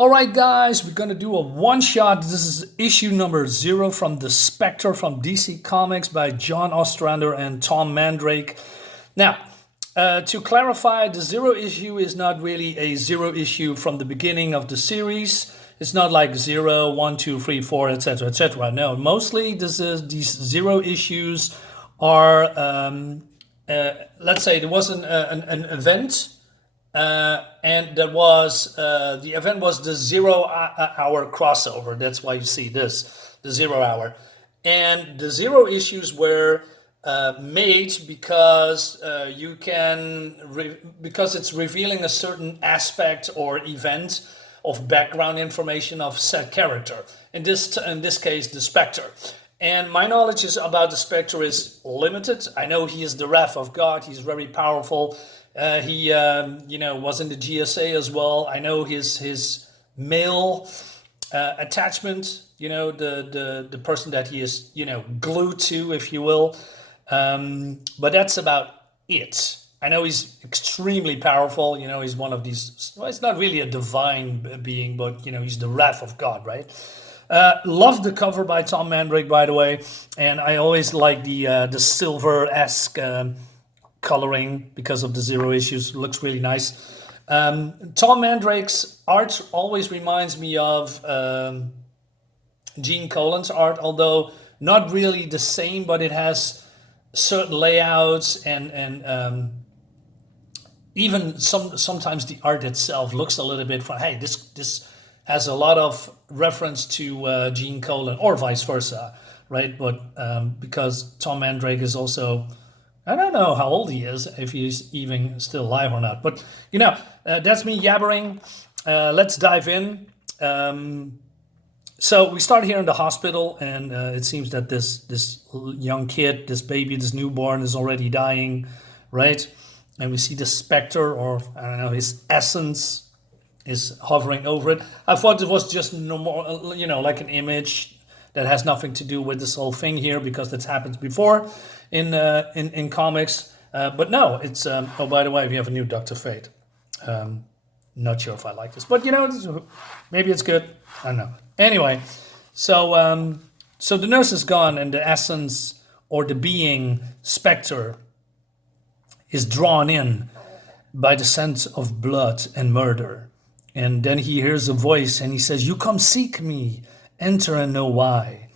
All right, guys, we're going to do a one-shot. This is issue number 0 from the Spectre from DC Comics by John Ostrander and Tom Mandrake. Now, to clarify, the 0 issue is not really a 0 issue from the beginning of the series. It's not like 0, 1, 2, 3, 4, etc., etc. No, mostly these 0 issues are, let's say there was an event. And that was the event was the 0 hour crossover. That's why you see this, the 0 hour. And the 0 issues were made because because it's revealing a certain aspect or event of background information of said character. In this case, the Spectre. And my knowledge about the Spectre is limited. I know he is the wrath of God. He's very powerful. He was in the GSA as well. I know his male attachment, the person that he is, glued to, if you will. But that's about it. I know he's extremely powerful. He's one of these, well, it's not really a divine being, but, he's the wrath of God, right? Love the cover by Tom Mandrake, by the way. And I always like the silver-esque coloring because of the 0 issues. Looks really nice. Tom Mandrake's art always reminds me of Gene Colan's art, although not really the same, but it has certain layouts and even sometimes the art itself looks a little bit from, hey, this has a lot of reference to Gene Colan or vice versa, right? But because Tom Mandrake is also, I don't know how old he is, if he's even still alive or not. But, that's me yabbering. Let's dive in. So we start here in the hospital, and it seems that this young kid, this baby, this newborn is already dying, right? And we see the Spectre, or I don't know, his essence is hovering over it. I thought it was just no more, like an image that has nothing to do with this whole thing here, because that's happened before in comics. But no, it's oh, by the way, we have a new Dr. Fate. Not sure if I like this, but maybe it's good. I don't know. Anyway, so the nurse is gone, and the essence or the being Spectre is drawn in by the sense of blood and murder. And then he hears a voice, and he says, "You come seek me, enter and know why."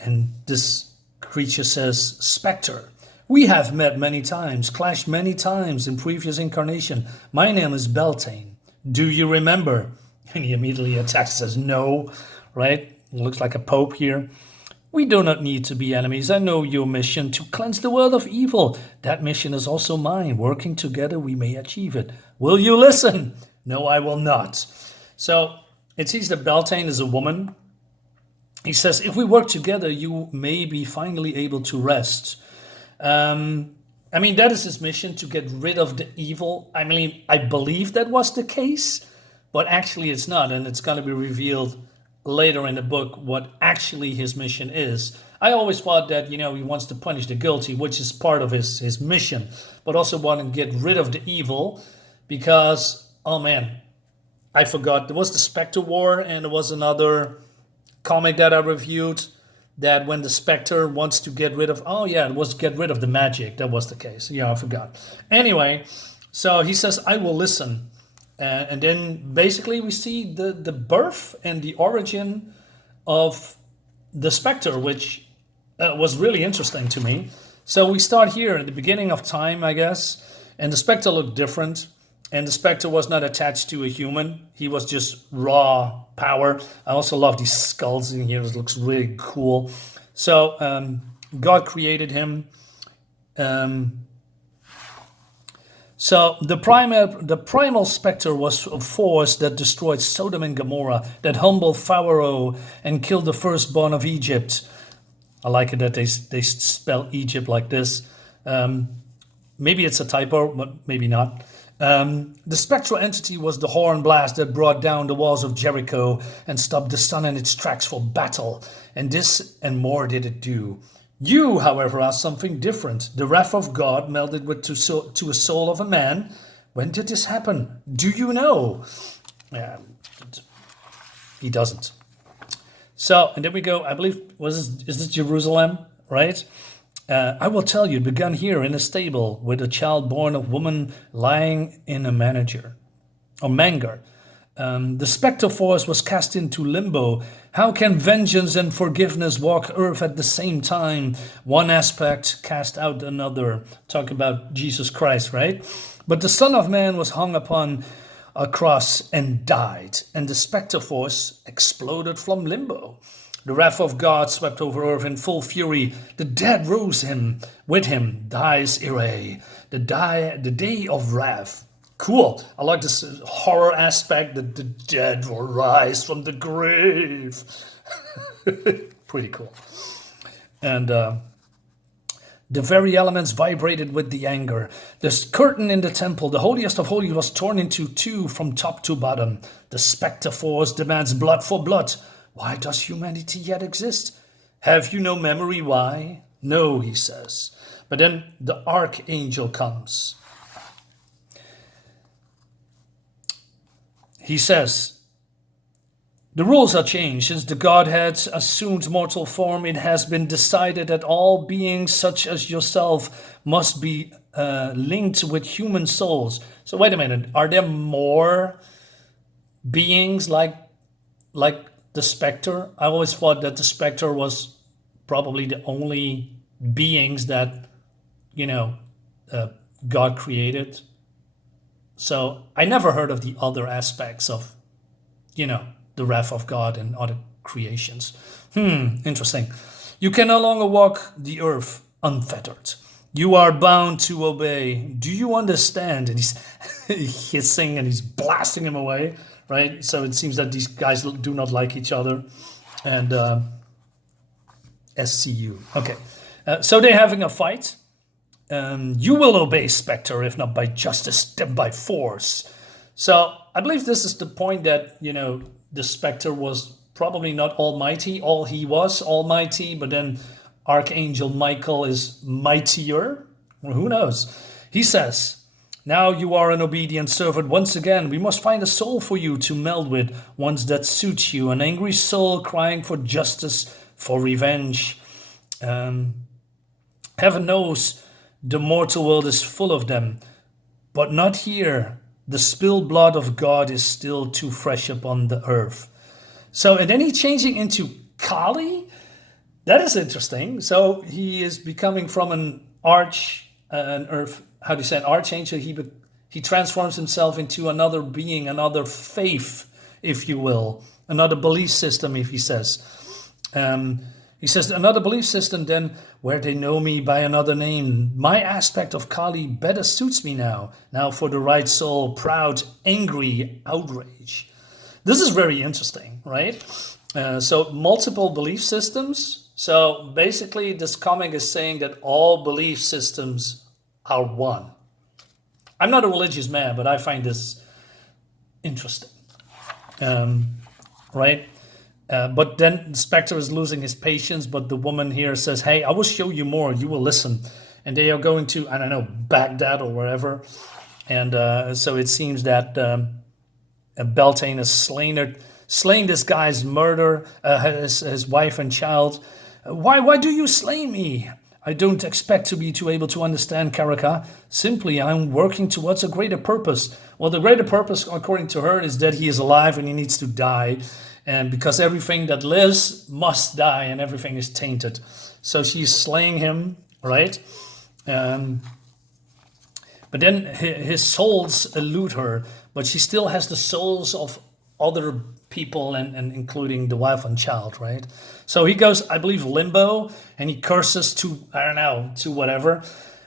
And this creature says, "Spectre, we have met many times, clashed many times in previous incarnation. My name is Beltane. Do you remember?" And he immediately attacks and says, "No," right? It looks like a pope here. "We do not need to be enemies. I know your mission to cleanse the world of evil. That mission is also mine. Working together, we may achieve it. Will you listen?" "No, I will not." So it seems that Beltane is a woman. He says, "If we work together, you may be finally able to rest." That is his mission, to get rid of the evil. I believe that was the case, but actually it's not. And it's going to be revealed later in the book what actually his mission is. I always thought that, he wants to punish the guilty, which is part of his mission, but also want to get rid of the evil because, oh man, I forgot. There was the Spectre War, and there was another comic that I reviewed that when the Spectre wants to get rid of, it was get rid of the magic. That was the case. Yeah, I forgot. Anyway, so he says, "I will listen." And then basically we see the birth and the origin of the Spectre, which was really interesting to me. So we start here at the beginning of time, I guess, and the Spectre looked different. And the Spectre was not attached to a human. He was just raw power. I also love these skulls in here. It looks really cool. So God created him. So the primal Spectre was a force that destroyed Sodom and Gomorrah, that humbled Pharaoh and killed the firstborn of Egypt. I like it that they spell Egypt like this. Maybe it's a typo, but maybe not. The spectral entity was the horn blast that brought down the walls of Jericho and stopped the sun in its tracks for battle. And this and more did it do. You, however, are something different. The wrath of God melded to a soul of a man. When did this happen? Do you know? he doesn't. So, and then we go, I believe, is this Jerusalem, right? I will tell you, it began here in a stable with a child born of woman lying in a manger. The Spectre force was cast into limbo. How can vengeance and forgiveness walk earth at the same time? One aspect cast out another. Talk about Jesus Christ, right? But the Son of Man was hung upon a cross and died, and the Spectre force exploded from limbo. The wrath of God swept over earth in full fury. The dead rose him. With him dies Ire, the day of wrath. Cool. I like this horror aspect that the dead will rise from the grave. Pretty cool. And the very elements vibrated with the anger. The curtain in the temple, the holiest of holies, was torn into two from top to bottom. The Spectre force demands blood for blood. Why does humanity yet exist? Have you no memory why? No, he says. But then the archangel comes. He says, the rules are changed. Since the Godhead assumed mortal form, it has been decided that all beings such as yourself must be linked with human souls. So wait a minute, are there more beings like the Spectre? I always thought that the Spectre was probably the only beings that, God created. So I never heard of the other aspects of, the wrath of God and other creations. Interesting. You can no longer walk the earth unfettered. You are bound to obey. Do you understand? And he's hissing and he's blasting him away, right? So it seems that these guys do not like each other. And SCU. Okay. So they're having a fight. You will obey Spectre, if not by justice, then by force. So I believe this is the point that, the Spectre was probably not almighty. He was almighty, but then Archangel Michael is mightier. Well, who knows? He says, now you are an obedient servant. Once again, we must find a soul for you to meld with, ones that suit you, an angry soul crying for justice, for revenge. Heaven knows the mortal world is full of them, but not here. The spilled blood of God is still too fresh upon the earth. So, and then he's changing into Kali. That is interesting. So he is becoming from an archangel. He transforms himself into another being, another faith, if you will, another belief system, if he says. He says, another belief system then where they know me by another name. My aspect of Kali better suits me now. Now for the right soul, proud, angry, outrage. This is very interesting, right? So multiple belief systems. So basically this comic is saying that all belief systems are one. I'm not a religious man, but I find this interesting, right? But then Spectre is losing his patience, but the woman here says, hey, I will show you more. You will listen. And they are going to, I don't know, Baghdad or wherever. And so it seems that Beltane has slain this guy's murder, his wife and child. Why do you slay me? I don't expect to be able to understand, Karaka. Simply, I'm working towards a greater purpose. Well, the greater purpose, according to her, is that he is alive and he needs to die. And because everything that lives must die and everything is tainted. So she's slaying him, right? But then his souls elude her, but she still has the souls of other people and including the wife and child, right? So he goes, I believe, limbo, and he curses to whatever.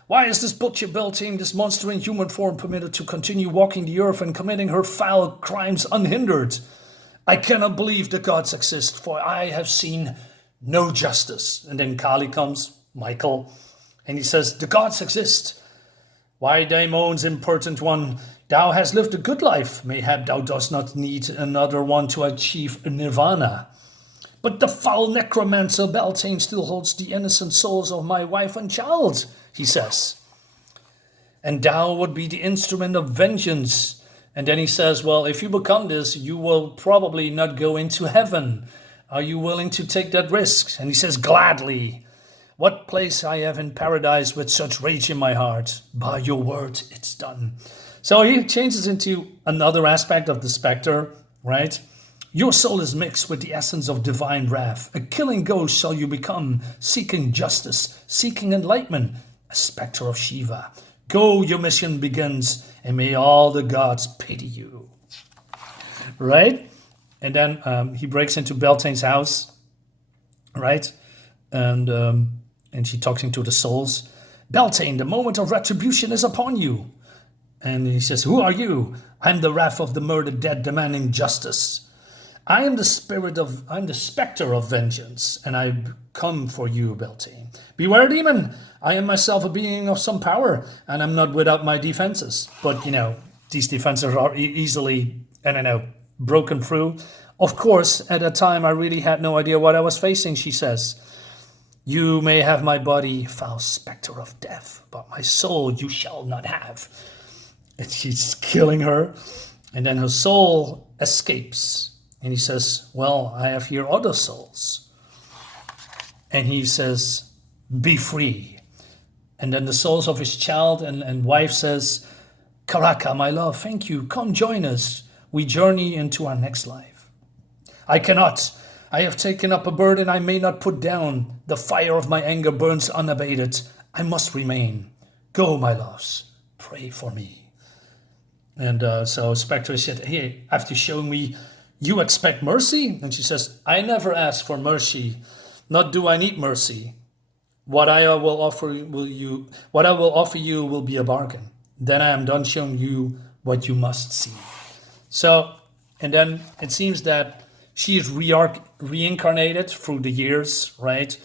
Why is this butcher Beltane, this monster in human form, permitted to continue walking the earth and committing her foul crimes unhindered? I cannot believe the gods exist, for I have seen no justice. And then Kali comes, Michael, and he says, the gods exist. Why, daemons, impertinent one, thou hast lived a good life. Mayhap thou dost not need another one to achieve nirvana. But the foul necromancer Beltane still holds the innocent souls of my wife and child, he says. And thou would be the instrument of vengeance. And then he says, well, if you become this, you will probably not go into heaven. Are you willing to take that risk? And he says, gladly. What place I have in paradise with such rage in my heart? By your word, it's done. So he changes into another aspect of the Spectre, right? Your soul is mixed with the essence of divine wrath. A killing ghost shall you become, seeking justice, seeking enlightenment, a Spectre of Shiva. Go, your mission begins, and may all the gods pity you. Right? And then he breaks into Beltane's house, right? And she talks into the souls. Beltane, the moment of retribution is upon you. And he says, who are you? I'm the wrath of the murdered dead demanding justice. I'm the spectre of vengeance, and I come for you, Beltane. Beware, demon! I am myself a being of some power, and I'm not without my defenses. But, these defenses are easily, broken through. Of course, at that time, I really had no idea what I was facing, she says. You may have my body, foul spectre of death, but my soul you shall not have. And she's killing her, and then her soul escapes. And he says, well, I have here other souls. And he says, be free. And then the souls of his child and wife says, Karaka, my love, thank you. Come join us. We journey into our next life. I cannot. I have taken up a burden I may not put down. The fire of my anger burns unabated. I must remain. Go, my loves. Pray for me. And so Spectre said, hey, after showing me, you expect mercy? And she says, I never ask for mercy. Not do I need mercy. What I will offer you will be a bargain. Then I am done showing you what you must see. So, and then it seems that she is reincarnated through the years, right?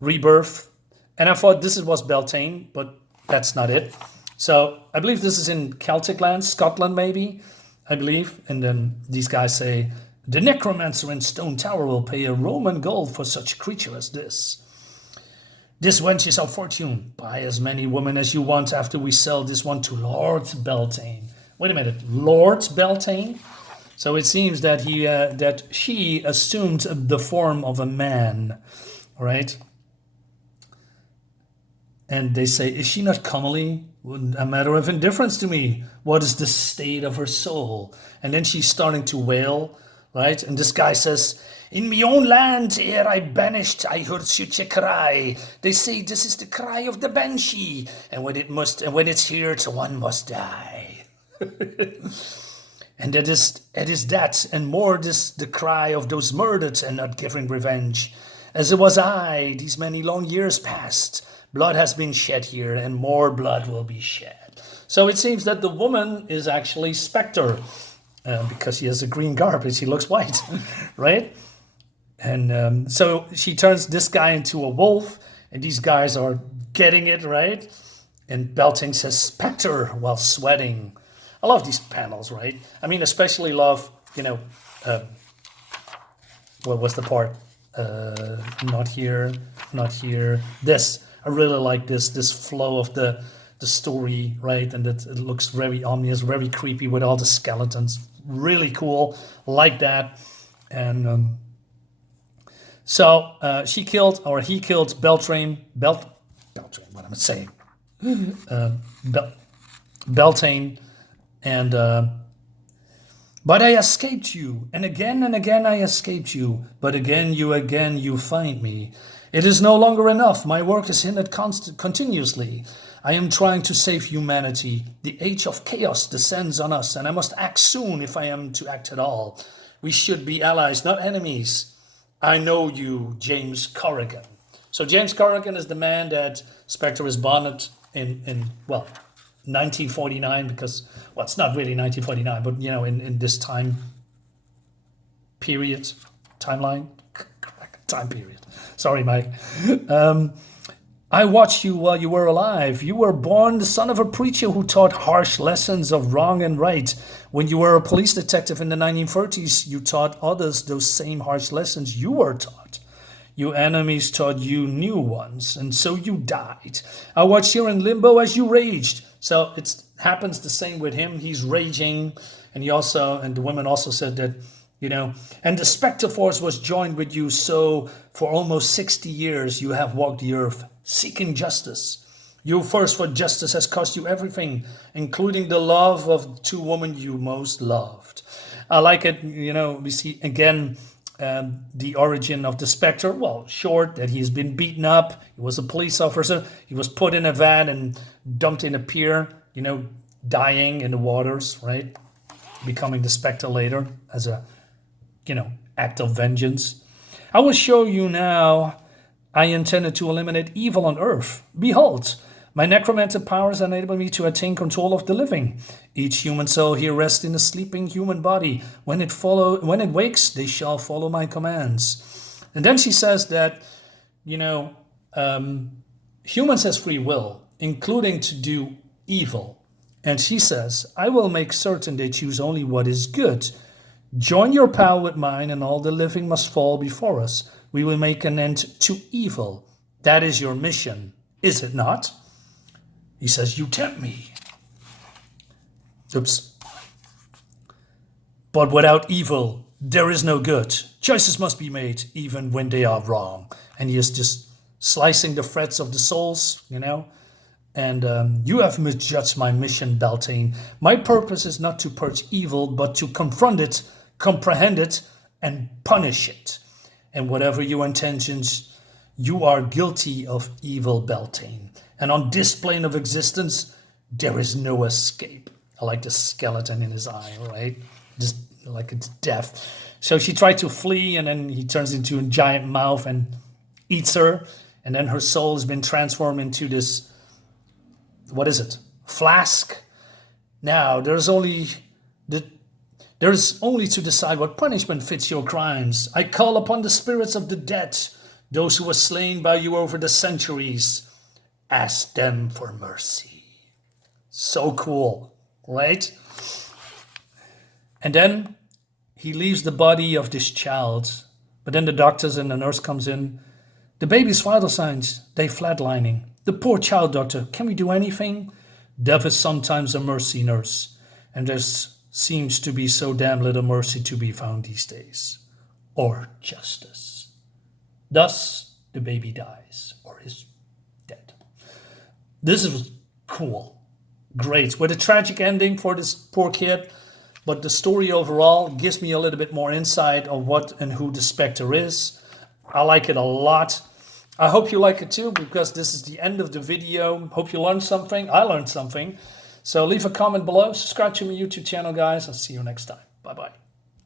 Rebirth. And I thought this was Beltane, but that's not it. So I believe this is in Celtic lands, Scotland maybe, I believe. And then these guys say, the necromancer in Stone Tower will pay a Roman gold for such a creature as this. This wench is our fortune. Buy as many women as you want after we sell this one to Lord Beltane. Wait a minute, Lord Beltane? So it seems that she assumed the form of a man, right? And they say, is she not comely? A matter of indifference to me. What is the state of her soul? And then she's starting to wail, right? And this guy says, in my own land, ere I banished, I heard such a cry. They say this is the cry of the banshee, and when it's heard, one must die. And it is that, and more this the cry of those murdered and not giving revenge. As it was I, these many long years past, blood has been shed here, and more blood will be shed. So it seems that the woman is actually Spectre, because she has a green garb and she looks white, right? And so she turns this guy into a wolf, and these guys are getting it, right? And Beltane says, Spectre, while sweating. I love these panels, right? I mean, especially love, what was the part? Not here. This, I really like this flow of the story, right? And it looks very ominous, very creepy with all the skeletons. Really cool, like that. And so he killed Beltane, what am I saying? Beltane. And, but I escaped you, and again I escaped you, but again you find me. It is no longer enough. My work is hindered continuously. I am trying to save humanity. The age of chaos descends on us, and I must act soon if I am to act at all. We should be allies, not enemies. I know you, James Corrigan. So James Corrigan is the man that Spectre is bonded in 1949, because, well, it's not really 1949, but, in this time period, time period. Sorry, Mike. I watched you while you were alive. You were born the son of a preacher who taught harsh lessons of wrong and right. When you were a police detective in the 1930s, you taught others those same harsh lessons you were taught. Your enemies taught you new ones, and so you died. I watched you in limbo as you raged. So it's happens the same with him. He's raging, and the women also said that, and the Spectre force was joined with you, so for almost 60 years you have walked the earth seeking justice. Your thirst for justice has cost you everything, including the love of the two women you most loved. I like it, we see again the origin of the Spectre. Well, short, that he's been beaten up. He was a police officer. He was put in a van and dumped in a pier, dying in the waters, right? Becoming the Spectre later as a, act of vengeance. I will show you now. I intended to eliminate evil on earth. Behold, my necromancer powers enable me to attain control of the living. Each human soul here rests in a sleeping human body. When it wakes, they shall follow my commands. And then she says that, humans has free will, including to do evil. And she says, I will make certain they choose only what is good. Join your power with mine, and all the living must fall before us. We will make an end to evil. That is your mission, is it not? He says, you tempt me. Oops. But without evil, there is no good. Choices must be made, even when they are wrong. And he is just slicing the threads of the souls, And you have misjudged my mission, Beltane. My purpose is not to purge evil, but to confront it, comprehend it, and punish it. And whatever your intentions, you are guilty of evil, Beltane. And on this plane of existence, there is no escape. I like the skeleton in his eye, right? Just like it's death. So she tried to flee, and then he turns into a giant mouth and eats her. And then her soul has been transformed into this, what is it? Flask. Now, there's only to decide what punishment fits your crimes. I call upon the spirits of the dead, those who were slain by you over the centuries. Ask them for mercy. So cool, right? And then he leaves the body of this child. But then the doctors and the nurse comes in. The baby's vital signs, they flatlining. The poor child, doctor, can we do anything? Death is sometimes a mercy, nurse. And there seems to be so damn little mercy to be found these days. Or justice. Thus, the baby dies, or is dead. This is cool. Great. With a tragic ending for this poor kid. But the story overall gives me a little bit more insight of what and who the Spectre is. I like it a lot. I hope you like it too, because this is the end of the video. Hope you learned something. I learned something. So leave a comment below. Subscribe to my YouTube channel, guys. I'll see you next time. Bye-bye.